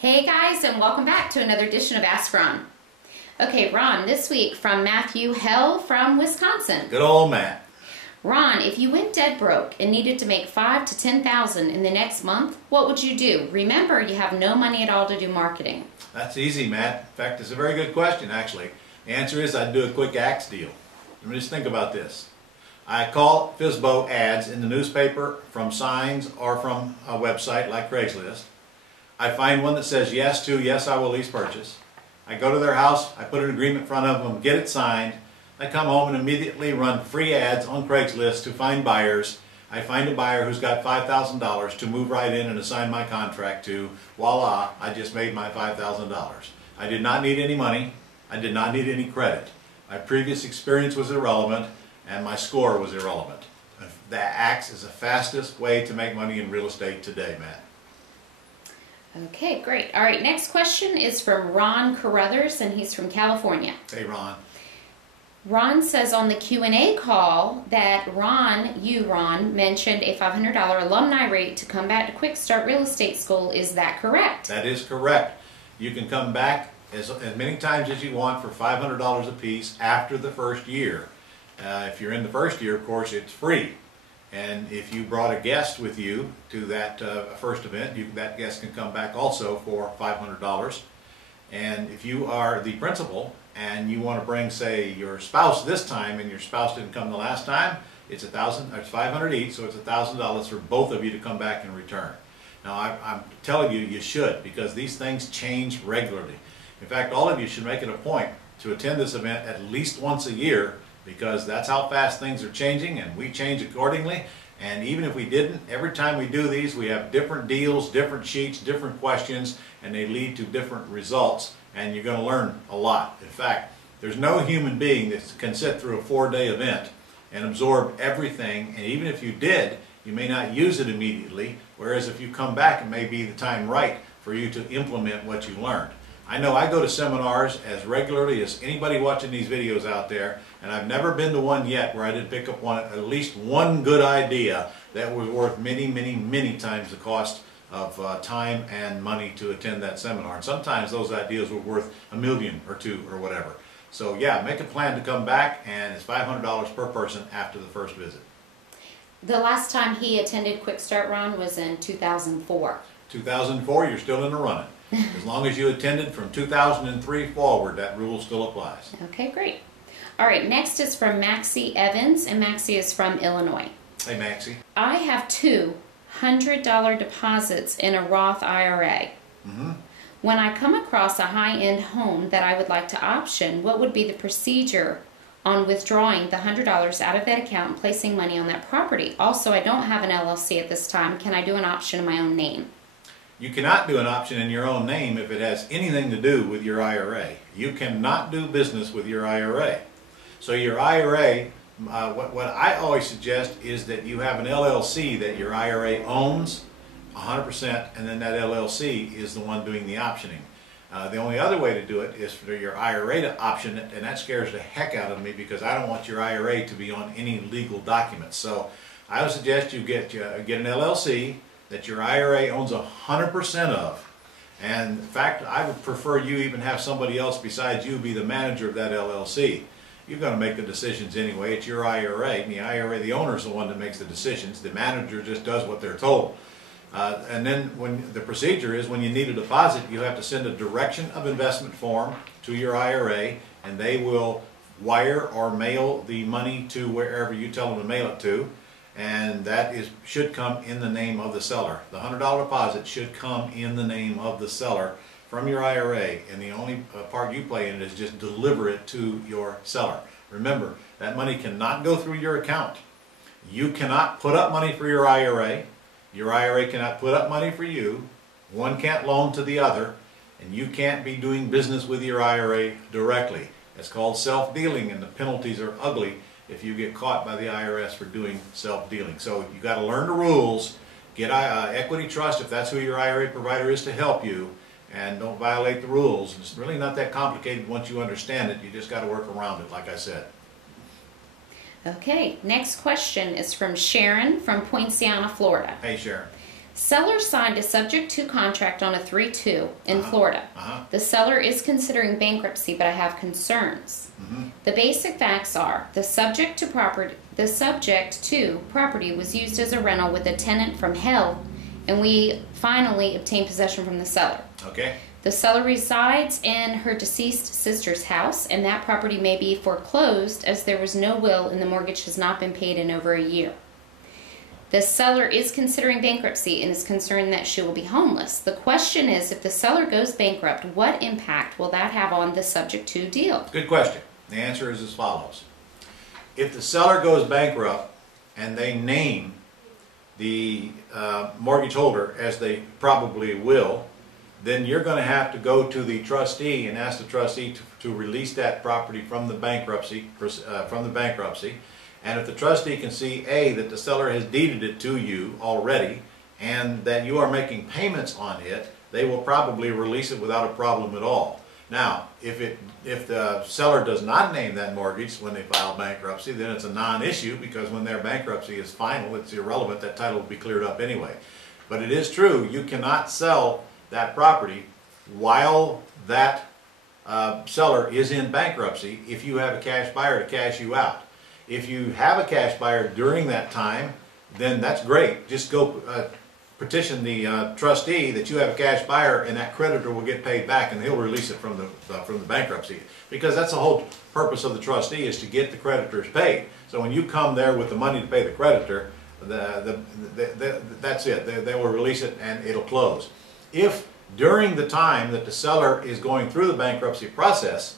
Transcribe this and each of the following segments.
Hey guys, and welcome back to another edition of Ask Ron. Okay, Ron, this week from Matthew Hell from Wisconsin. Good old Matt. Ron, if you went dead broke and needed to make $5,000 to $10,000 in the next month, what would you do? Remember, you have no money at all to do marketing. That's easy, Matt. In fact, it's a very good question, actually. The answer is I'd do a quick axe deal. Let me just think about this. I call FSBO ads in the newspaper from signs or from a website like Craigslist. I find one that says yes to, yes, I will lease purchase. I go to their house, I put an agreement in front of them, get it signed. I come home and immediately run free ads on Craigslist to find buyers. I find a buyer who's got $5,000 to move right in and assign my contract to. Voila, I just made my $5,000. I did not need any money. I did not need any credit. My previous experience was irrelevant and my score was irrelevant. The axe is the fastest way to make money in real estate today, Matt. Okay, great. All right, next question is from Ron Carruthers, and he's from California. Hey, Ron. Ron says on the Q&A call that Ron mentioned a $500 alumni rate to come back to Quick Start Real Estate School. Is that correct? That is correct. You can come back as many times as you want for $500 a piece after the first year. If you're in the first year, of course, it's free. And if you brought a guest with you to that first event, that guest can come back also for $500. And if you are the principal and you want to bring, say, your spouse this time, and your spouse didn't come the last time, it's $500 each, so it's $1,000 for both of you to come back and return. Now, I'm telling you, you should, because these things change regularly. In fact, all of you should make it a point to attend this event at least once a year, because that's how fast things are changing, and we change accordingly. And even if we didn't, every time we do these, we have different deals, different sheets, different questions, and they lead to different results, and you're going to learn a lot. In fact, there's no human being that can sit through a 4-day event and absorb everything, and even if you did, you may not use it immediately, whereas if you come back, it may be the time right for you to implement what you learned. I know I go to seminars as regularly as anybody watching these videos out there, and I've never been to one yet where I didn't pick up at least one good idea that was worth many, many, many times the cost of time and money to attend that seminar. And sometimes those ideas were worth $1 million or $2 or whatever. So yeah, make a plan to come back, and it's $500 per person after the first visit. The last time he attended Quick Start, Ron, was in 2004. 2004, you're still in the running. As long as you attended from 2003 forward, that rule still applies. Okay, great. All right, next is from Maxie Evans, and Maxie is from Illinois. Hey, Maxie. I have two $100 deposits in a Roth IRA. When I come across a high-end home that I would like to option, what would be the procedure on withdrawing the $100 out of that account and placing money on that property? Also, I don't have an LLC at this time. Can I do an option in my own name? You cannot do an option in your own name if it has anything to do with your IRA. You cannot do business with your IRA. So your IRA, what I always suggest is that you have an LLC that your IRA owns 100%, and then that LLC is the one doing the optioning. The only other way to do it is for your IRA to option it, and that scares the heck out of me because I don't want your IRA to be on any legal documents. So I would suggest you get an LLC that your IRA owns 100% of. And in fact, I would prefer you even have somebody else besides you be the manager of that LLC. You're going to make the decisions anyway. It's your IRA. And the IRA, the owner is the one that makes the decisions. The manager just does what they're told. And then when the procedure is when you need a deposit, you have to send a direction of investment form to your IRA, and they will wire or mail the money to wherever you tell them to mail it to. And that should come in the name of the seller. The $100 deposit should come in the name of the seller from your IRA, and the only part you play in it is just deliver it to your seller. Remember, that money cannot go through your account. You cannot put up money for your IRA. Your IRA cannot put up money for you. One can't loan to the other, and you can't be doing business with your IRA directly. It's called self-dealing, and the penalties are ugly if you get caught by the IRS for doing self-dealing. So you got to learn the rules, get equity trust if that's who your IRA provider is to help you, and don't violate the rules. It's really not that complicated once you understand it. You just got to work around it, like I said. Okay, next question is from Sharon from Poinciana, Florida. Hey, Sharon. Seller signed a subject to contract on a 3-2 in Florida. The seller is considering bankruptcy, but I have concerns. The basic facts are the subject to property was used as a rental with a tenant from hell, and we finally obtained possession from the seller. Okay. The seller resides in her deceased sister's house, and that property may be foreclosed as there was no will and the mortgage has not been paid in over a year. The seller is considering bankruptcy and is concerned that she will be homeless. The question is, if the seller goes bankrupt, what impact will that have on the subject to deal? Good question. The answer is as follows. If the seller goes bankrupt and they name the mortgage holder, as they probably will, then you're going to have to go to the trustee and ask the trustee to release that property from the bankruptcy. And if the trustee can see, A, that the seller has deeded it to you already and that you are making payments on it, they will probably release it without a problem at all. Now, if the seller does not name that mortgage when they file bankruptcy, then it's a non-issue, because when their bankruptcy is final, it's irrelevant. That title will be cleared up anyway. But it is true, you cannot sell that property while that seller is in bankruptcy if you have a cash buyer to cash you out. If you have a cash buyer during that time, then that's great. Just go petition the trustee that you have a cash buyer, and that creditor will get paid back, and he'll release it from the bankruptcy. Because that's the whole purpose of the trustee, is to get the creditors paid. So when you come there with the money to pay the creditor, that's it. They will release it and it'll close. If during the time that the seller is going through the bankruptcy process,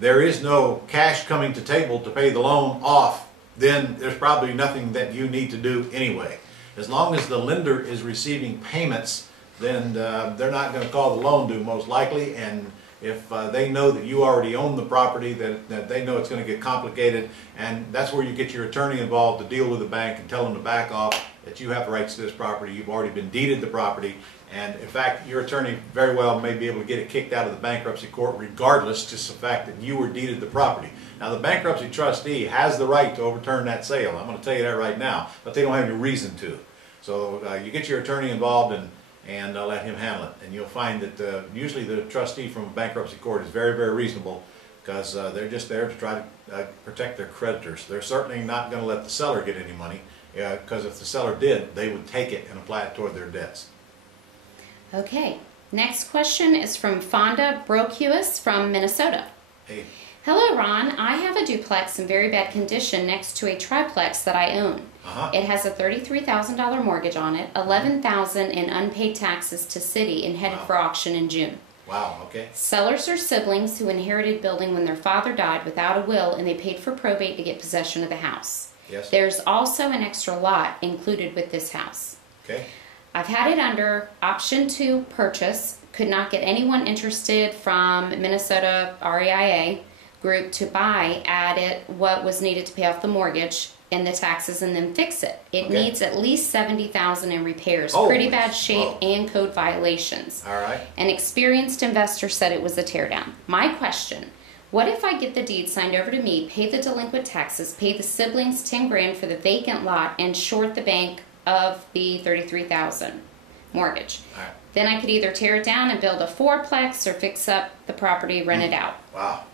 there is no cash coming to table to pay the loan off, then there's probably nothing that you need to do anyway. As long as the lender is receiving payments, then they're not going to call the loan due, most likely. And if they know that you already own the property, that they know it's going to get complicated, and that's where you get your attorney involved to deal with the bank and tell them to back off, that you have rights to this property, you've already been deeded the property. And in fact, your attorney very well may be able to get it kicked out of the bankruptcy court regardless, just the fact that you were deeded the property. Now, the bankruptcy trustee has the right to overturn that sale. I'm going to tell you that right now, but they don't have any reason to. So you get your attorney involved and let him handle it. And you'll find that usually the trustee from a bankruptcy court is very, very reasonable, because they're just there to try to protect their creditors. They're certainly not going to let the seller get any money, because if the seller did, they would take it and apply it toward their debts. Okay, next question is from Fonda Brocuus from Minnesota. Hey. Hello, Ron. I have a duplex in very bad condition next to a triplex that I own. It has a $33,000 mortgage on it, $11,000 in unpaid taxes to city, and headed for auction in June. Wow, okay. Sellers are siblings who inherited building when their father died without a will, and they paid for probate to get possession of the house. Yes. There's also an extra lot included with this house. Okay. I've had it under option to purchase, could not get anyone interested from Minnesota REIA group to buy at it what was needed to pay off the mortgage and the taxes and then fix it. It needs at least $70,000 in repairs, pretty bad shape, and code violations. All right. An experienced investor said it was a teardown. My question, what if I get the deed signed over to me, pay the delinquent taxes, pay the siblings $10 grand for the vacant lot, and short the bank of the $33,000 mortgage? All right. Then I could either tear it down and build a fourplex or fix up the property, rent it out. Wow.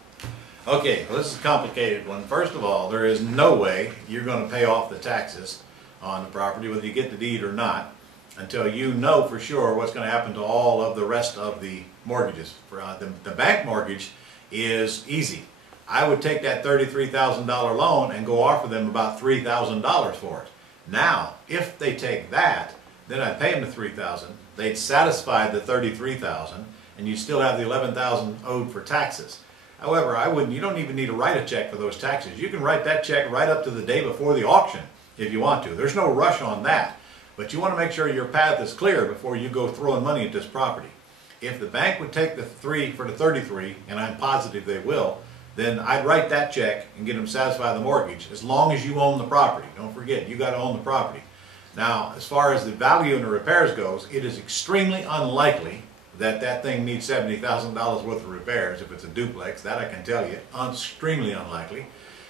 Okay, well, this is a complicated one. First of all, there is no way you're going to pay off the taxes on the property, whether you get the deed or not, until you know for sure what's going to happen to all of the rest of the mortgages. The bank mortgage is easy. I would take that $33,000 loan and go offer them about $3,000 for it. Now, if they take that, then I'd pay them the $3,000. They'd satisfy the $33,000, and you still have the $11,000 owed for taxes. However, you don't even need to write a check for those taxes. You can write that check right up to the day before the auction if you want to. There's no rush on that. But you want to make sure your path is clear before you go throwing money at this property. If the bank would take the 3 for the 33, and I'm positive they will, then I'd write that check and get them to satisfy the mortgage, as long as you own the property. Don't forget, you got to own the property. Now, as far as the value and the repairs goes, it is extremely unlikely that that thing needs $70,000 worth of repairs if it's a duplex. That I can tell you, extremely unlikely.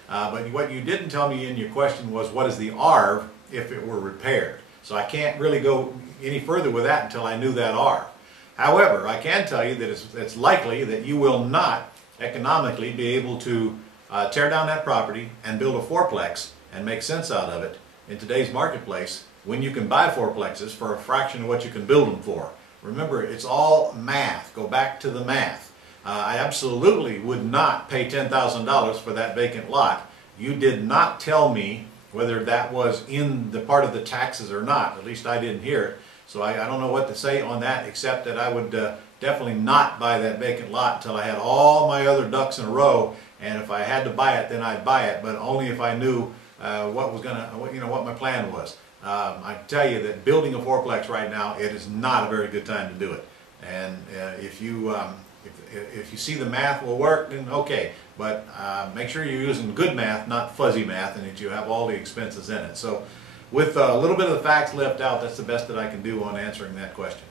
But what you didn't tell me in your question was, what is the ARV if it were repaired? So I can't really go any further with that until I knew that R. However, I can tell you that it's likely that you will not economically be able to tear down that property and build a fourplex and make sense out of it in today's marketplace when you can buy fourplexes for a fraction of what you can build them for. Remember, it's all math. Go back to the math. I absolutely would not pay $10,000 for that vacant lot. You did not tell me whether that was in the part of the taxes or not. At least I didn't hear it. So I don't know what to say on that, except that I would definitely not buy that vacant lot until I had all my other ducks in a row. And if I had to buy it, then I'd buy it, but only if I knew what my plan was. I tell you that building a fourplex right now, it is not a very good time to do it. And if you see the math will work, then okay. But make sure you're using good math, not fuzzy math, and that you have all the expenses in it. So with a little bit of the facts left out, that's the best that I can do on answering that question.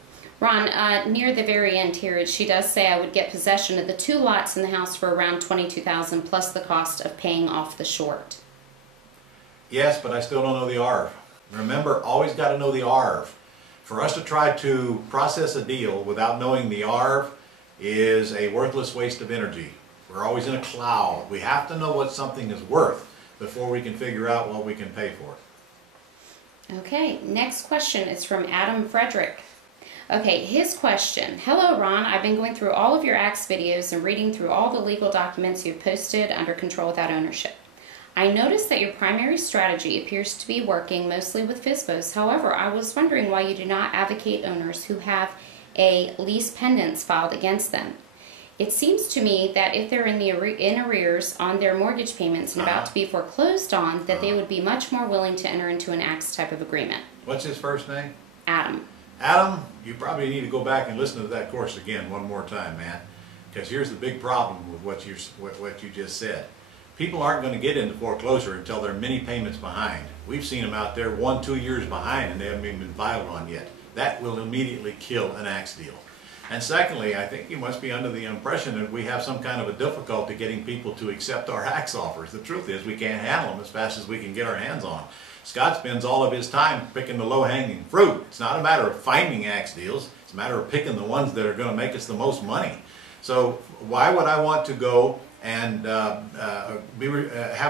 Ron, near the very end here, she does say I would get possession of the 2 lots in the house for around $22,000 plus the cost of paying off the short. Yes, but I still don't know the ARV. Remember, always got to know the ARV. For us to try to process a deal without knowing the ARV is a worthless waste of energy. We're always in a cloud. We have to know what something is worth before we can figure out what we can pay for it. Okay, next question is from Adam Frederick. Okay, his question. Hello, Ron. I've been going through all of your ACTS videos and reading through all the legal documents you've posted under Control Without Ownership. I noticed that your primary strategy appears to be working mostly with FSBOs. However, I was wondering why you do not advocate owners who have a lease pendants filed against them. It seems to me that if they're in arrears on their mortgage payments and about to be foreclosed on, that they would be much more willing to enter into an ACTS type of agreement. What's his first name? Adam. Adam, you probably need to go back and listen to that course again one more time, man. Because here's the big problem with what you just said. People aren't going to get into foreclosure until they're many payments behind. We've seen them out there 1-2 years behind and they haven't even been filed on yet. That will immediately kill an ACTS deal. And secondly, I think you must be under the impression that we have some kind of a difficulty getting people to accept our ACTS offers. The truth is we can't handle them as fast as we can get our hands on them. Scott spends all of his time picking the low-hanging fruit. It's not a matter of finding ACTS deals. It's a matter of picking the ones that are going to make us the most money. So why would I want to go and have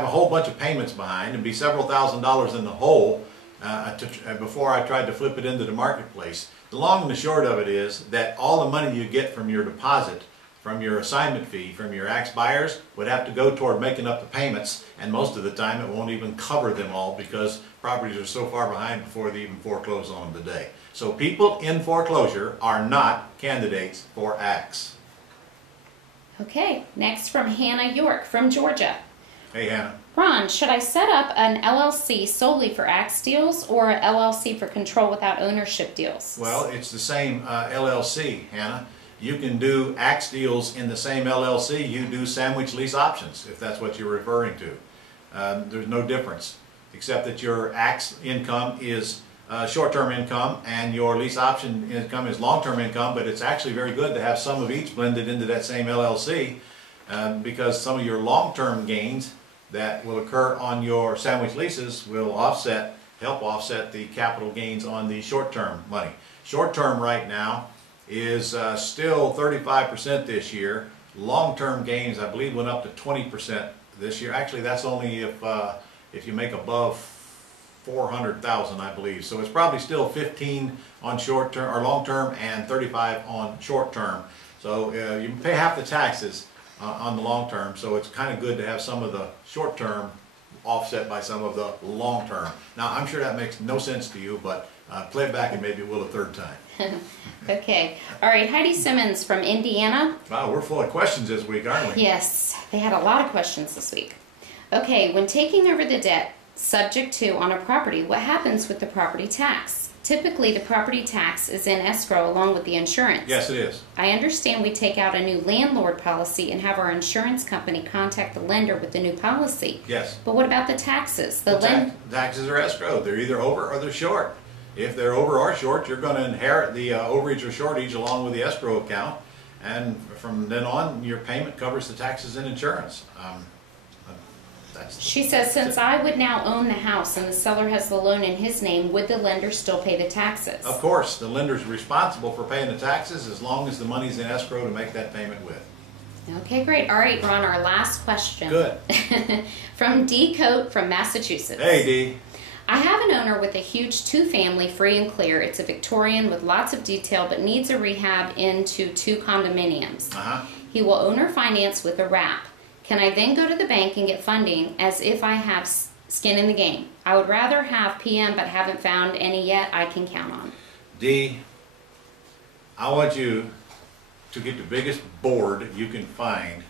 a whole bunch of payments behind and be several $1,000s in the hole before I tried to flip it into the marketplace? The long and the short of it is that all the money you get from your deposit, from your assignment fee, from your ACTS buyers would have to go toward making up the payments, and most of the time it won't even cover them all because properties are so far behind before they even foreclose on them today. So people in foreclosure are not candidates for ACTS. Okay, next from Hannah York from Georgia. Hey Hannah. Ron, should I set up an LLC solely for ACTS deals or an LLC for Control Without Ownership deals? Well, it's the same LLC, Hannah. You can do ACTS deals in the same LLC. You do sandwich lease options, if that's what you're referring to. There's no difference, except that your ACTS income is short-term income and your lease option income is long-term income, but it's actually very good to have some of each blended into that same LLC because some of your long-term gains that will occur on your sandwich leases will help offset the capital gains on the short-term money. Short-term right now is still 35% this year. Long-term gains, I believe, went up to 20% this year. Actually, that's only if you make above 400,000, I believe. So it's probably still 15 on short-term or long-term and 35 on short-term. So you pay half the taxes on the long-term. So it's kind of good to have some of the short-term offset by some of the long-term. Now, I'm sure that makes no sense to you, but play it back and maybe we'll a third time. Okay. All right. Heidi Simmons from Indiana. Wow, we're full of questions this week, aren't we? Yes. They had a lot of questions this week. Okay. When taking over the debt subject to on a property, what happens with the property tax? Typically, the property tax is in escrow along with the insurance. Yes, it is. I understand we take out a new landlord policy and have our insurance company contact the lender with the new policy. Yes. But what about the taxes? Taxes are escrow. They're either over or they're short. If they're over or short, you're going to inherit the overage or shortage along with the escrow account. And from then on, your payment covers the taxes and insurance. She says, since I would now own the house and the seller has the loan in his name, would the lender still pay the taxes? Of course, the lender's responsible for paying the taxes as long as the money's in escrow to make that payment with. Okay, great. All right, Ron, our last question. Good. From D. Coate from Massachusetts. Hey, D. I have an owner with a huge 2-family free and clear. It's a Victorian with lots of detail but needs a rehab into 2 condominiums. He will owner finance with a wrap. Can I then go to the bank and get funding as if I have skin in the game? I would rather have PM but haven't found any yet I can count on. D, I want you to get the biggest board you can find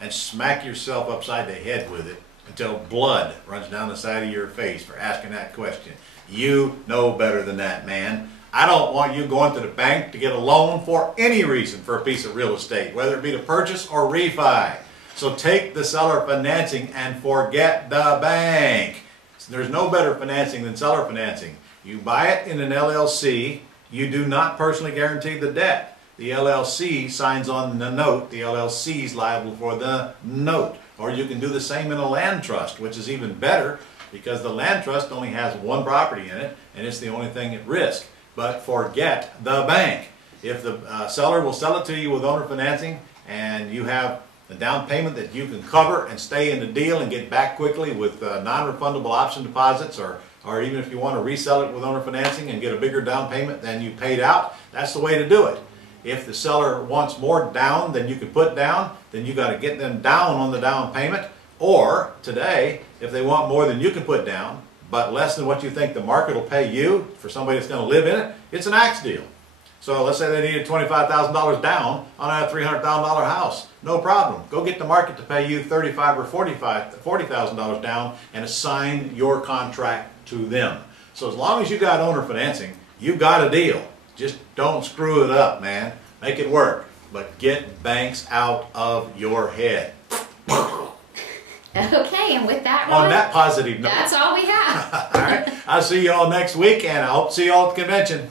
and smack yourself upside the head with it until blood runs down the side of your face for asking that question. You know better than that, man. I don't want you going to the bank to get a loan for any reason for a piece of real estate, whether it be to purchase or refi. So take the seller financing and forget the bank. There's no better financing than seller financing. You buy it in an LLC, you do not personally guarantee the debt. The LLC signs on the note, the LLC is liable for the note. Or you can do the same in a land trust, which is even better because the land trust only has 1 property in it and it's the only thing at risk. But forget the bank. If the seller will sell it to you with owner financing and you have a down payment that you can cover and stay in the deal and get back quickly with non-refundable option deposits, or even if you want to resell it with owner financing and get a bigger down payment than you paid out, that's the way to do it. If the seller wants more down than you can put down, then you got to get them down on the down payment. Or today, if they want more than you can put down, but less than what you think the market will pay you for somebody that's going to live in it, it's an axe deal. So let's say they needed $25,000 down on a $300,000 house. No problem. Go get the market to pay you $35,000 or $40,000 down and assign your contract to them. So as long as you got owner financing, you got a deal. Just don't screw it up, man. Make it work. But get banks out of your head. Okay, and with that, Ron, on that positive note, that's all we have. All right. I'll see you all next week, and I hope to see you all at the convention.